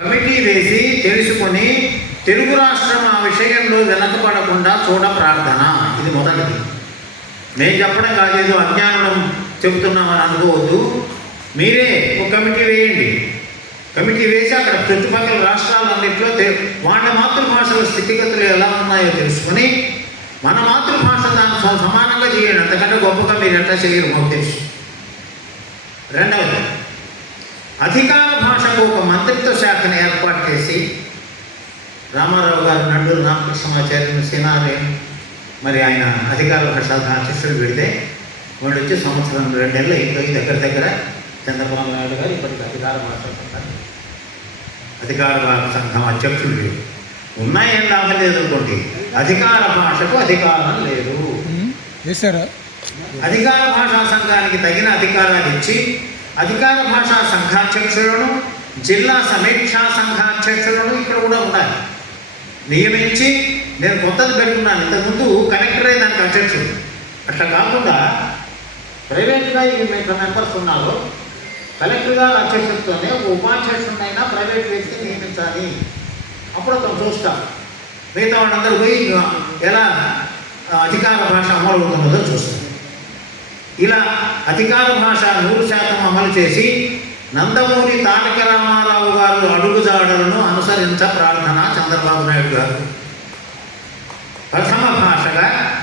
Committee వేసి తెలుసుకొని తెలుగు రాష్ట్రం ఆ విషయంలో వెనకబడకుండా చూడ ప్రార్థన. ఇది మొదటిది. నేను చెప్పడం కాదేదో అజ్ఞానం చెబుతున్నామని అనుకోవద్దు. మీరే ఒక కమిటీ వేయండి. కమిటీ వేసి అక్కడ చుట్టుపక్కల రాష్ట్రాలన్నింటిలో వాళ్ళ మాతృభాషల స్థితిగతులు ఎలా ఉన్నాయో తెలుసుకొని మన మాతృభాష దాని సమానంగా చేయండి. అంతకంటే గొప్పగా మీరు ఎట్లా చేయరు మాకు తెలుసు. రెండవది అధికార భాషకు ఒక మంత్రిత్వ శాఖను ఏర్పాటు చేసి రామారావు గారు నండూరు రామకృష్ణమాచార్యుని సినారే మరి ఆయన అధికార అధ్యక్షుడు పెడితే వాడు వచ్చి సంవత్సరం రెండు నెలలు అయిపోయి దగ్గర దగ్గర చంద్రబాబు నాయుడు గారు ఇప్పటికి అధికార భాషా సంఘం అధికార భాష సంఘం అధ్యక్షుడు లేడు. ఉన్నాయని లాభం లేదు అనుకోండి అధికార భాషకు అధికారం లేదు. అధికార భాషా సంఘానికి తగిన అధికారాలు ఇచ్చి అధికార భాషా సంఘాధ్యక్షులను జిల్లా సమీక్షా సంఘాధ్యక్షులను ఇక్కడ కూడా ఉండాలి. నియమించి నేను కొత్తది పెట్టుకున్నాను ఇంతకుముందు కలెక్టరే దానికి అధ్యక్షుడు అట్లా కాకుండా ప్రైవేట్గా ఈ మీకు మెంబర్స్ ఉన్నారు. కలెక్టర్ గారు అధ్యక్షుడితోనే ఒక ఉపాధ్యక్షుడినైనా ప్రైవేట్ వ్యక్తి నియమించాలి. అప్పుడు అతను చూస్తాం మిగతా వాళ్ళందరూ పోయి ఎలా అధికార భాష అమలు అవుతున్నదో చూస్తాం ఇలా అధికార భాష నూరు శాతం అమలు చేసి నందమూరి తాటక రామారావు గారు అడుగుజాడలను అనుసరించ ప్రార్థన చంద్రబాబు నాయుడు గారు. ప్రథమ భాషగా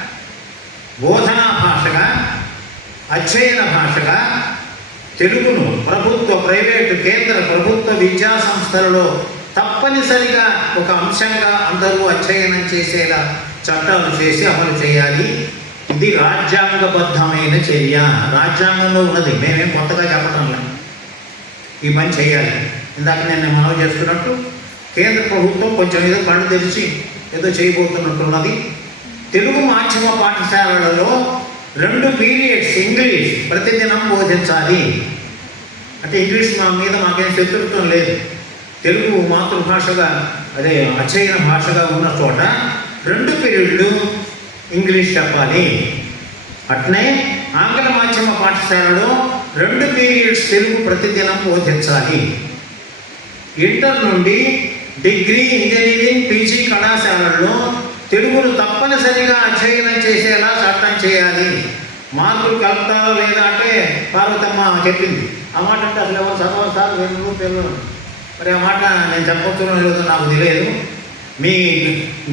బోధనా భాషగా అధ్యయన భాషగా తెలుగును ప్రభుత్వ ప్రైవేటు కేంద్ర ప్రభుత్వ విద్యా సంస్థలలో తప్పనిసరిగా ఒక అంశంగా అందరూ అధ్యయనం చేసేలా చట్టాలు చేసి అమలు చేయాలి. ఇది రాజ్యాంగబద్ధమైన చర్య. రాజ్యాంగంలో ఉన్నది. మేమేం కొత్తగా చెప్పడం లేదు. ఈ పని చేయాలి. ఇందాక నేను మనవి చేస్తున్నట్టు కేంద్ర ప్రభుత్వం కొంచెం ఏదో కళ్ళు తెరిచి ఏదో చేయబోతున్నట్టున్నది. తెలుగు మాధ్యమ పాఠశాలలలో రెండు పీరియడ్స్ ఇంగ్లీష్ ప్రతిదినం బోధించాలి. అంటే ఇంగ్లీష్ మా మీద మాకేం శత్రుత్వం లేదు. తెలుగు మాతృభాషగా అదే అచ్చయిన భాషగా ఉన్న చోట రెండు పీరియడ్లు ఇంగ్లీష్ చెప్పాలి. అట్నే ఆంగ్ల మాధ్యమ పాఠశాలలో రెండు పీరియడ్స్ తెలుగు ప్రతిదినం బోధించాలి. ఇంటర్ నుండి డిగ్రీ ఇంజనీరింగ్ పీజీ కళాశాలల్లో తెలుగును తప్పనిసరిగా అధ్యయనం చేసేలా చట్టం చేయాలి. మార్కులు కలుపుతారో లేదా అంటే పార్వతమ్మ చెప్పింది. ఆ మాట అంటే అసలు ఎవరు చదవరు సార్? వెళ్ళు తెలియదు మరి ఆ మాట నేను చెప్పొచ్చునో లేదో నాకు తెలియదు. మీ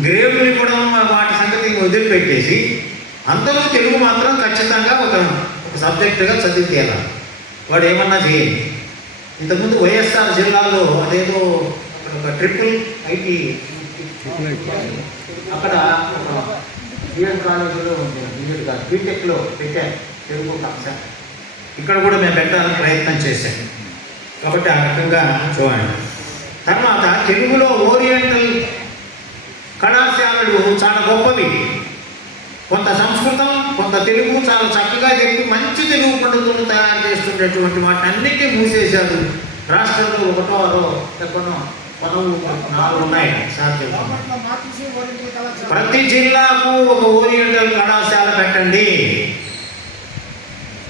గ్రేడ్ని కూడా వాటి సంగతి వదిలిపెట్టేసి అందరూ తెలుగు మాత్రం ఖచ్చితంగా ఒక సబ్జెక్టుగా చదివి తీయాలి వాడు ఏమన్నా చేయండి. ఇంతకుముందు వైఎస్ఆర్ జిల్లాలో అదేదో అక్కడ ఒక ట్రిపుల్ ఐటీ అక్కడ ఒక బిఎడ్ కాలేజీలో ఉంది బిఎడ్ కాదు బీటెక్లో పెట్టారు తెలుగు కక్ష ఇక్కడ కూడా మేము పెట్టాలని ప్రయత్నం చేశాం. కాబట్టి ఆ రకంగా చూడండి. తర్వాత తెలుగులో ఓరియంటల్ కళాశాలలు చాలా గొప్పవి. కొంత సంస్కృతం కొంత తెలుగు చాలా చక్కగా చెప్పి మంచి తెలుగు పండుగను తయారు చేస్తున్నటువంటి వాటి అన్నిటినీ మూసేశారు. రాష్ట్రంలో ఒకటో అదో ఎక్కడో పదవు నాలుగు ఉన్నాయి. సాధ్యం. ప్రతి జిల్లాకు ఒక ఓరియంటల్ కళాశాల పెట్టండి.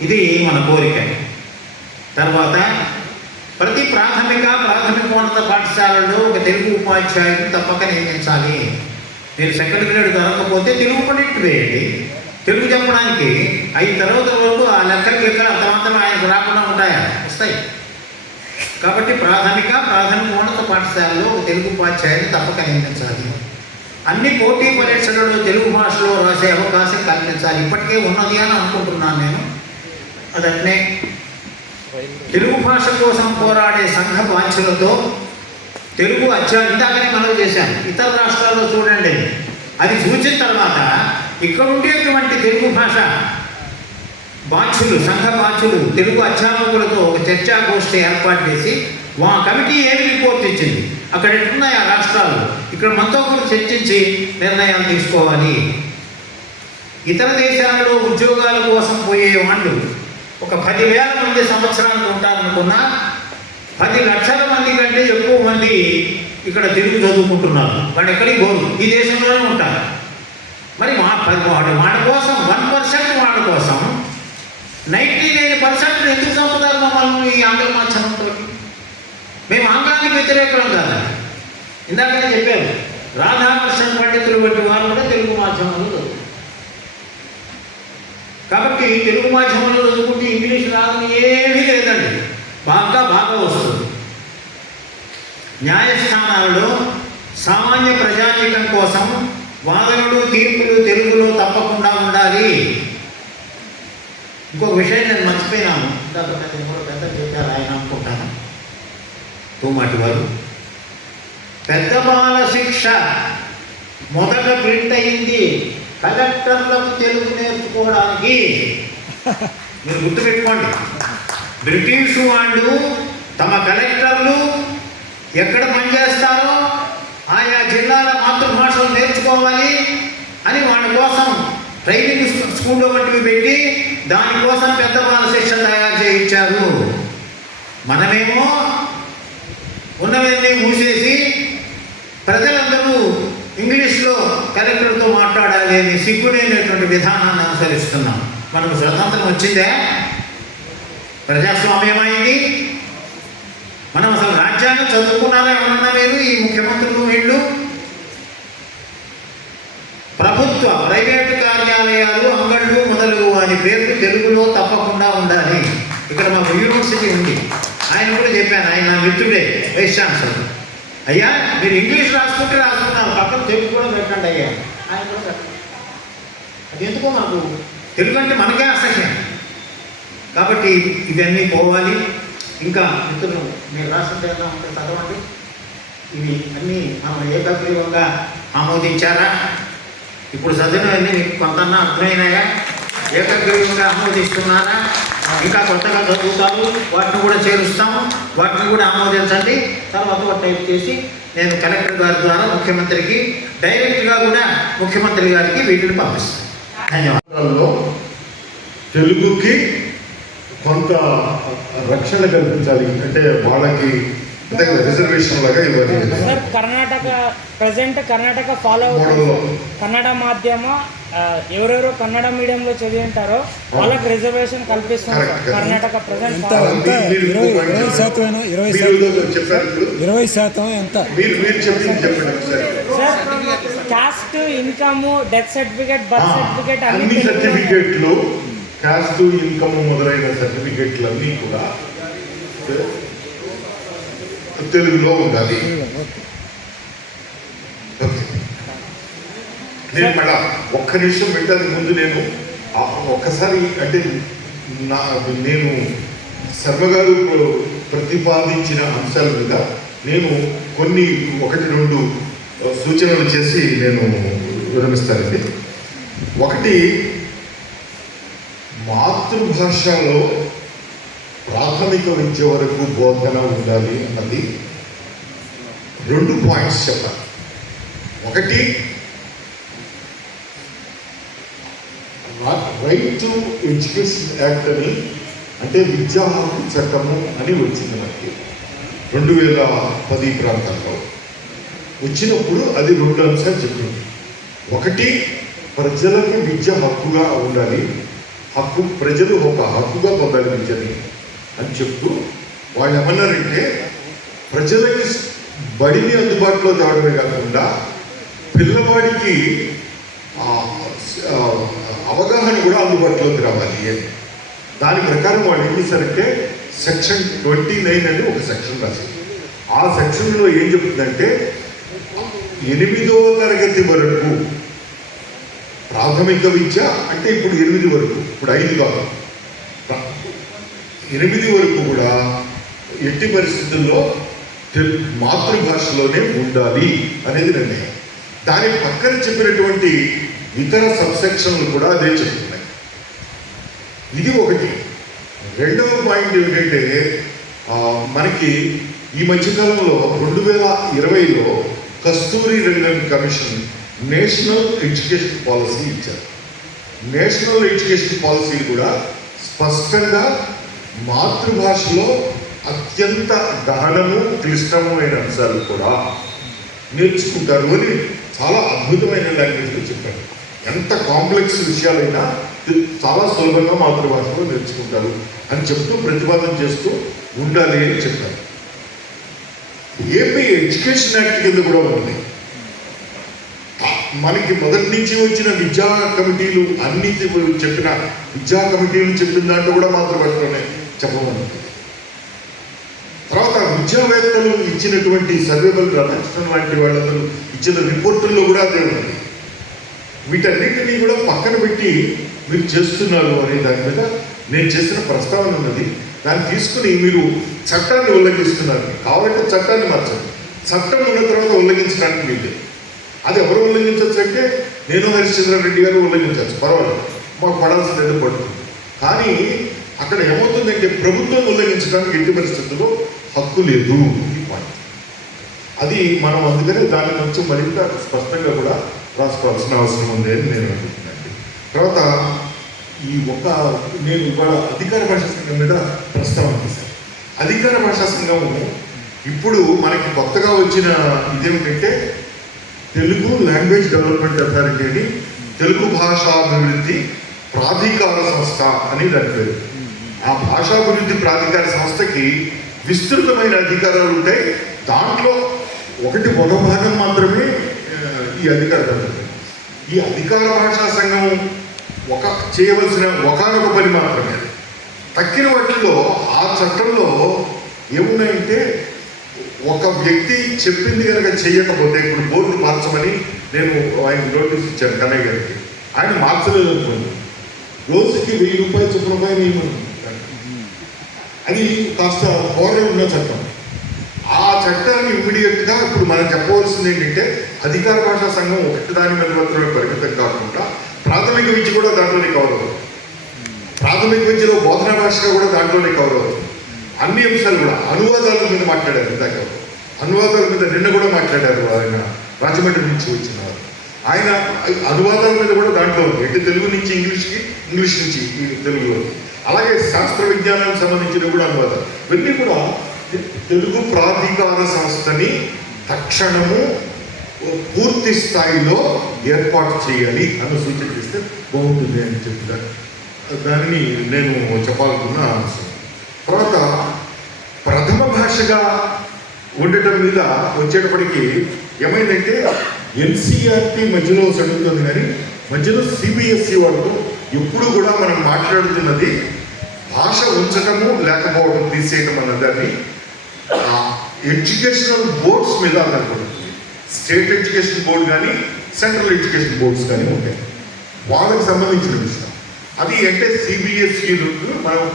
ఇది మన కోరిక. తర్వాత ప్రతి ప్రాథమిక ప్రాథమికోన్నత పాఠశాలలో ఒక తెలుగు ఉపాధ్యాయుడు తప్పక నియమించాలి. మీరు సెకండ్ గ్రేడ్ జరగకపోతే తెలుగు పండిట్ వేయండి. తెలుగు చెప్పడానికి ఐదు తరగతుల వరకు ఆ లెక్కలు లెక్కలు అంత ఆయనకు రాకుండా ఉంటాయా? వస్తాయి. కాబట్టి ప్రాథమిక ప్రాథమిక ఉన్నత పాఠశాలలో ఒక తెలుగు ఉపాధ్యాయుని తప్పక నియమించాలి. అన్ని పోటీ పరీక్షలలో తెలుగు భాషలో రాసే అవకాశం కల్పించాలి. ఇప్పటికే ఉన్నది అని అనుకుంటున్నాను నేను. అదట్నే. తెలుగు భాష కోసం పోరాడే సంఘ బాధ్యులతో తెలుగు అధ్యాయం ఇందాకనే మనం చేశాం. ఇతర రాష్ట్రాల్లో చూడండి. అది చూసిన తర్వాత ఇక్కడ ఉండేటువంటి తెలుగు భాష బాధ్యులు సంఘ బాధ్యులు తెలుగు అధ్యాపకులతో ఒక చర్చా గోష్ఠి ఏర్పాటు చేసి వా కమిటీ ఏమి రిపోర్ట్ ఇచ్చింది? అక్కడ ఎట్లున్నాయి ఆ రాష్ట్రాలు? ఇక్కడ మనతో కూడా చర్చించి నిర్ణయాలు తీసుకోవాలి. ఇతర దేశాలలో ఉద్యోగాల కోసం పోయే వాళ్ళు ఒక పదివేల మంది సంవత్సరానికి ఉంటారనుకున్నా పది లక్షల మంది కంటే ఎక్కువ మంది ఇక్కడ తెలుగు చదువుకుంటున్నారు. వాడు ఎక్కడికి పోరు ఈ దేశంలోనే ఉంటారు. మరి మా పది వాడు వాళ్ళ కోసం వన్ పర్సెంట్ వాడి కోసం నైంటీ నైన్ పర్సెంట్ ఎందుకు చంపుతారు మమ్మల్ని ఈ ఆంగ్ల మాధ్యమంతో? మేము ఆంగ్లానికి వ్యతిరేకం కాదు. ఇందాకనే చెప్పారు రాధాకృష్ణ పండితులు వంటి వారు కూడా తెలుగు మాధ్యమంలో చదువుతారు. కాబట్టి తెలుగు మాధ్యమంలో చదువుకుంటే ఇంగ్లీష్ రాదని ఏమీ లేదండి. బాగా బాగా వస్తుంది. న్యాయస్థానాలలో సామాన్య ప్రజానీకం కోసం వాదనలు తీర్పులు తెలుగులో తప్పకుండా ఉండాలి. ఇంకొక విషయం నేను మర్చిపోయినాను. ఇందాక పెద్ద పెద్ద చెప్పారు ఆయన అనుకుంటాను. తూమాటి వారు. పెద్ద బాల శిక్ష మొదట ప్రింట్ అయింది కలెక్టర్లకు తెలుగు నేర్చుకోవడానికి. మీరు గుర్తుపెట్టుకోండి. బ్రిటిష్ వాళ్ళు తమ కలెక్టర్లు ఎక్కడ పనిచేస్తారో ఆయా జిల్లాల మాతృభాషలు నేర్చుకోవాలి అని వాళ్ళ కోసం ట్రైనింగ్ స్కూల్లో వంటివి పెట్టి దానికోసం పెద్ద బాల శిక్ష తయారు చేయించారు. మనమేమో ఉన్నవన్నీ మూసేసి ప్రజలందరూ ఇంగ్లీష్లో కలెక్టర్తో మాట్లాడాలి అని సిగ్గులేనటువంటి విధానాన్ని అనుసరిస్తున్నాం. మనకు స్వతంత్రం వచ్చిందే. ప్రజాస్వామ్యం అయింది మనం అసలు రాజ్యాంగం చదువుకున్నారా ఏమన్నా మీరు ఈ ముఖ్యమంత్రులు వీళ్ళు? ప్రభుత్వ ప్రైవేటు కార్యాలయాలు అంగళ్ళు మొదలగు వారి పేర్లు తెలుగులో తప్పకుండా ఉండాలి. ఇక్కడ మాకు యూనివర్సిటీ ఉంది. ఆయన కూడా చెప్పాను ఆయన నా మిత్రుడే వైస్ ఛాన్సలర్. అయ్యా మీరు ఇంగ్లీష్ రాసుకుంటే రాసుకున్నారు. పక్కన తెలుగు కూడా పెట్టండి అయ్యా. ఆయన కూడా అది ఎందుకో మాకు తెలుగు అంటే మనకే అసహ్యం కాబట్టి ఇవన్నీ పోవాలి. ఇంకా మిత్రులు మీరు రాష్ట్రం ఎలా ఉంటే చదవండి. ఇవి అన్నీ మనం ఏకగ్రీవంగా ఆమోదించారా? ఇప్పుడు చదివినవన్నీ మీకు కొంత అర్థమైనాయా? ఏకగ్రీవంగా ఆమోదిస్తున్నారా? ఇంకా కొత్తగా చదువుతారు. వాటిని కూడా చేరుస్తాము వాటిని కూడా ఆమోదించండి. తర్వాత ఒక టైప్ చేసి నేను కలెక్టర్ గారి ద్వారా ముఖ్యమంత్రికి డైరెక్ట్గా కూడా ముఖ్యమంత్రి గారికి వీటిని పంపిస్తాను. ధన్యవాదాలు. తెలుగుకి కొంత రక్షణ కల్పించాలి. అంటే వాళ్ళకి రిజర్వేషన్ లాగా ఇవ్వాలి. Sir Karnataka present Karnataka follow Kannada మాధ్యమ ఎవరెవరు కన్నడ మీడియంలో చదివి ఉంటారో వాళ్ళకి రిజర్వేషన్ కల్పిస్తున్నారు కర్ణాటక ప్రజెంట్ ఇరవై శాతం ఇరవై శాతం. ఎంత? Sir caste income death certificate birth certificate అన్ని సర్టిఫికేట్లు క్యాస్ట్ ఇన్కమ్ మొదలైన సర్టిఫికెట్లు అన్నీ కూడా తెలుగులో ఉండాలి. నేను మళ్ళా ఒక్క నిమిషం పెట్టడానికి ముందు నేను ఒక్కసారి అంటే నా నేను శర్మ గారు ప్రతిపాదించిన అంశాల మీద నేను కొన్ని ఒకటి రెండు సూచనలు చేసి నేను విరమిస్తానండి. ఒకటి మాతృభాషలో ప్రాథమిక విద్య వరకు బోధన ఉండాలి అన్నది రెండు పాయింట్స్ చెప్పాలి. ఒకటి రైట్ టు ఎడ్యుకేషన్ యాక్ట్ అని అంటే విద్యా హక్కు చట్టము అని వచ్చింది మనకి. రెండు వేల పది ప్రాంతాల్లో. వచ్చినప్పుడు అది రెండు అంశాలు చెప్పింది ఒకటి ప్రజలకు విద్య హక్కుగా ఉండాలి. హక్కు ప్రజలు ఒక హక్కుగా పొందాలి అని చెప్తూ వాళ్ళు ఏమన్నారంటే ప్రజలకి బడిని అందుబాటులో తేవడమే కాకుండా పిల్లవాడికి అవగాహన కూడా అందుబాటులోకి రావాలి అని. దాని ప్రకారం వాళ్ళు ఏం చేశారంటే సెక్షన్ ట్వంటీ నైన్ అని ఒక సెక్షన్ రాశారు. ఆ సెక్షన్లో ఏం చెప్తుందంటే ఎనిమిదవ తరగతి వరకు ప్రాథమిక విద్య అంటే ఇప్పుడు ఎనిమిది వరకు ఇప్పుడు ఐదు కాదు. ఎనిమిది వరకు కూడా ఎట్టి పరిస్థితుల్లో తెలు- మాతృభాషలోనే ఉండాలి అనేది నిర్ణయం. దాని పక్కన చెప్పినటువంటి ఇతర సబ్సెక్షన్లు కూడా అదే చెప్తున్నాయి. ఇది ఒకటి. రెండవ పాయింట్ ఏమిటంటే మనకి ఈ మధ్యకాలంలో రెండు వేల ఇరవైలో Kasturi Rangan commission national education policy ఇచ్చారు. నేషనల్ ఎడ్యుకేషన్ పాలసీ కూడా స్పష్టంగా మాతృభాషలో అత్యంత గహనము క్లిష్టమైన అంశాలు కూడా నేర్చుకుంటారు అని చాలా అద్భుతమైన లాంగ్వేజ్లో చెప్పారు. ఎంత కాంప్లెక్స్ విషయాలైనా చాలా సులభంగా మాతృభాషలో నేర్చుకుంటారు అని చెప్తూ ప్రతిపాదన చేస్తూ ఉండాలి అని చెప్పారు. ఏపీ ఎడ్యుకేషన్ యాక్ట్ కింద కూడా ఉంది. మనకి మొదటి నుంచి వచ్చిన విద్యా కమిటీలు అన్ని చెప్పిన విద్యా కమిటీలు చెప్పిన దాంట్లో కూడా మాతృభాషలోనే చెప్పమని తర్వాత విద్యావేత్తలు ఇచ్చినటువంటి సర్వేబల్ రాధాకృష్ణన్ లాంటి వాళ్ళందరూ ఇచ్చిన రిపోర్టుల్లో కూడా అదే ఉంది. వీటన్నిటినీ కూడా పక్కన పెట్టి మీరు చేస్తున్నారు అనే దాని మీద నేను చేసిన ప్రస్తావన ఉన్నది. దాన్ని తీసుకుని మీరు చట్టాన్ని ఉల్లంఘిస్తున్నారు. కావాలంటే చట్టాన్ని మార్చండి. చట్టం ఉన్న తర్వాత ఉల్లంఘించడానికి వీలు అది ఎవరు ఉల్లంఘించవచ్చు అంటే నేను హరిశ్చంద్రారెడ్డి గారు ఉల్లంఘించవచ్చు. పర్వాలేదు. మాకు పడాల్సిన రెండు పడుతుంది. కానీ అక్కడ ఏమవుతుందంటే ప్రభుత్వం ఉల్లంఘించడానికి ఎట్టి పరిస్థితుల్లో హక్కు లేదు ఈ పాయింట్ అది మనం అందుకని దాని నుంచి మరింత స్పష్టంగా కూడా రాసుకోవాల్సిన అవసరం ఉంది అని నేను అనుకుంటున్నాను తర్వాత ఈ ఒక నేను ఇవాళ అధికార భాషా సంఘం మీద ప్రస్తావన చేశాను అధికార భాషా సంఘము ఇప్పుడు మనకి కొత్తగా వచ్చిన ఇదేమిటంటే తెలుగు లాంగ్వేజ్ డెవలప్మెంట్ అథారిటీ అని తెలుగు భాషాభివృద్ధి ప్రాధికార సంస్థ అని దాని పేరు. ఆ భాషాభివృద్ధి ప్రాధికార సంస్థకి విస్తృతమైన అధికారాలు ఉంటాయి దాంట్లో ఒకటి ఒక భాగం మాత్రమే ఈ అధికారాలు ఈ అధికార భాషా సంఘం ఒక చేయవలసిన ఒకనొక పని మాత్రమే. తక్కిన వాటిలో ఆ చట్టంలో ఏమున్నాయంటే ఒక వ్యక్తి చెప్పింది కనుక చేయకపోతే ఇప్పుడు బోర్డు మార్చమని నేను ఆయన నోటీస్ ఇచ్చాను కన్నయ్య గారికి. ఆయన మార్చలేదు అనుకోండి రోజుకి వెయ్యి రూపాయలు చొప్పున రూపాయలు అది కాస్త హోరే ఉన్న చట్టం. ఆ చట్టాన్ని ఇమ్మీడియట్గా ఇప్పుడు మనం చెప్పవలసింది ఏంటంటే అధికార భాషా సంఘం ఒకటి దాని మీద మాత్రమే పరిమితం కాకుండా ప్రాథమిక విద్య కూడా దాంట్లోనే కవర్ అవుతుంది. ప్రాథమిక విద్యలో బోధనా భాషగా కూడా దాంట్లోనే కవర్ అవుతుంది. అన్ని అంశాలు కూడా అనువాదాల మీద మాట్లాడారు ఇందాక. అనువాదాల మీద నిన్న కూడా మాట్లాడారు ఆయన. రాజమండ్రి నుంచి వచ్చిన వారు. ఆయన అనువాదాల మీద కూడా దాంట్లో ఉంది. అంటే తెలుగు నుంచి ఇంగ్లీష్కి ఇంగ్లీష్ నుంచి తెలుగులో అలాగే శాస్త్ర విజ్ఞానానికి సంబంధించిన కూడా అనువాదాలు. ఇవన్నీ కూడా తెలుగు ప్రాధికార సంస్థని తక్షణము పూర్తి స్థాయిలో ఏర్పాటు చేయాలి అని సూచన చేస్తే బాగుంటుంది అని చెప్పారు దానిని నేను చెప్పాలనుకున్న తర్వాత ప్రథమ ఉండటం మీద వచ్చేటప్పటికి ఏమైందంటే ఎన్సీఆర్టీ మధ్యలో చదువుతుంది కానీ మధ్యలో సిబిఎస్ఈ వాళ్ళతో ఎప్పుడు కూడా మనం మాట్లాడుతున్నది భాష ఉంచటము లేకపోవడం తీసేయటం అన్న దాన్ని ఎడ్యుకేషనల్ బోర్డ్స్ మీద ఆధారపడుతుంది. స్టేట్ ఎడ్యుకేషన్ బోర్డ్ కానీ సెంట్రల్ ఎడ్యుకేషన్ బోర్డ్స్ కానీ ఉంటాయి. వాళ్ళకి సంబంధించిన విషయం. అది అంటే సిబిఎస్ఈలు మనం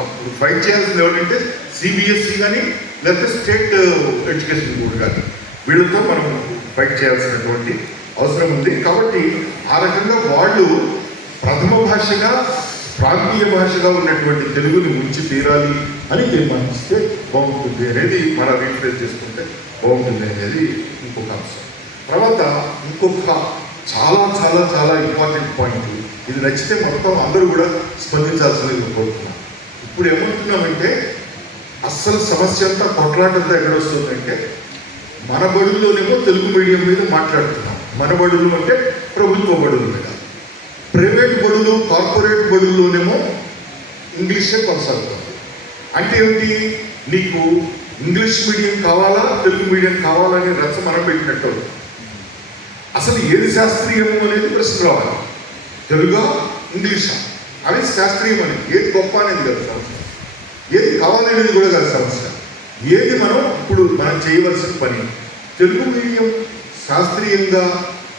అప్పుడు ఫైట్ చేయాల్సింది ఏమిటంటే సిబిఎస్ఈ కానీ లేకపోతే స్టేట్ ఎడ్యుకేషన్ బోర్డు కానీ వీళ్ళతో మనం ఫైట్ చేయాల్సినటువంటి అవసరం ఉంది. కాబట్టి ఆ రకంగా వాళ్ళు ప్రథమ భాషగా ప్రాంతీయ భాషగా ఉన్నటువంటి తెలుగుని ఉంచి తీరాలి అని తీర్మానిస్తే బాగుంటుంది అనేది మనం రీప్లేస్ చేసుకుంటే బాగుంటుంది అనేది ఇంకొక అంశం. తర్వాత ఇంకొక చాలా చాలా చాలా ఇంపార్టెంట్ పాయింట్ ఇది నచ్చితే మొత్తం అందరూ కూడా స్పందించాల్సింది కోరుతున్నాను ఇప్పుడు ఏమంటున్నామంటే అస్సలు సమస్య అంతా కొట్లాటంతా ఎక్కడ వస్తుందంటే మన బడుల్లోనేమో తెలుగు మీడియం మీద మాట్లాడుతున్నాం. మన బడులు అంటే ప్రభుత్వ బడుల మీద. ప్రైవేట్ బడులు కార్పొరేట్ బడుల్లోనేమో ఇంగ్లీషే కొనసాగుతుంది. అంటే ఏమిటి? నీకు ఇంగ్లీష్ మీడియం కావాలా తెలుగు మీడియం కావాలా అనే రచ్చ మనం పెట్టినట్టు. అసలు ఏది శాస్త్రీయము అనేది ప్రశ్న రావాలి. తెలుగా ఇంగ్లీషా? అనేది శాస్త్రీయం అనేది ఏది గొప్ప అనేది కదా సమస్య. ఏది కావాలనేది కూడా కాదు సమస్య. ఏది మనం ఇప్పుడు మనం చేయవలసిన పని. తెలుగు మీడియం శాస్త్రీయంగా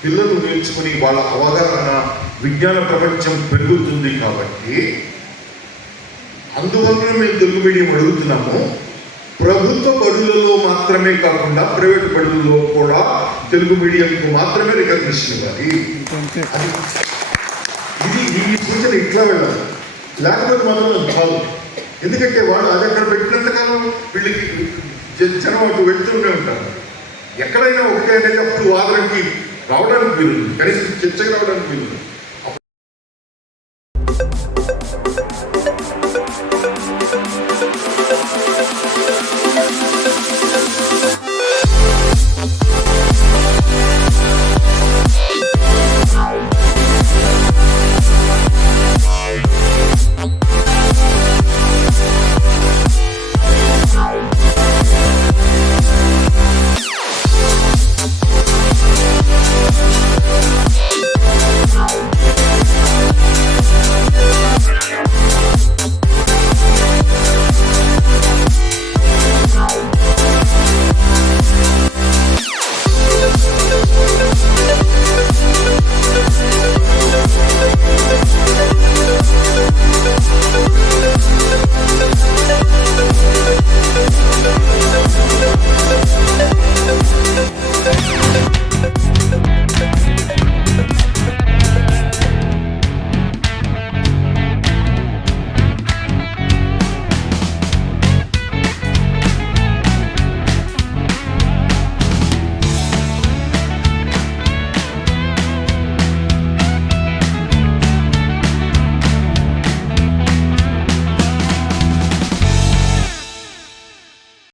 పిల్లలు నేర్చుకుని వాళ్ళ అవగాహన విజ్ఞాన ప్రపంచం పెరుగుతుంది కాబట్టి అందువలన మేము తెలుగు మీడియం అడుగుతున్నాము. ప్రభుత్వ బడులలో మాత్రమే కాకుండా ప్రైవేట్ బడులలో కూడా తెలుగు మీడియంకు మాత్రమే రికగ్నిషన్ ఇవ్వాలి. ఇది ఈ సూచన ఇట్లా వెళ్ళాలి. లేకపోతే మాత్రం కాదు ఎందుకంటే వాళ్ళు అది అక్కడ పెట్టినంతకాలం వీళ్ళకి జనం అటు వెళ్తూనే ఉంటారు. ఎక్కడైనా ఒకటే అనేది అప్పుడు వాదనకి రావడానికి వీలు కనీసం చర్చకు రావడానికి వీలు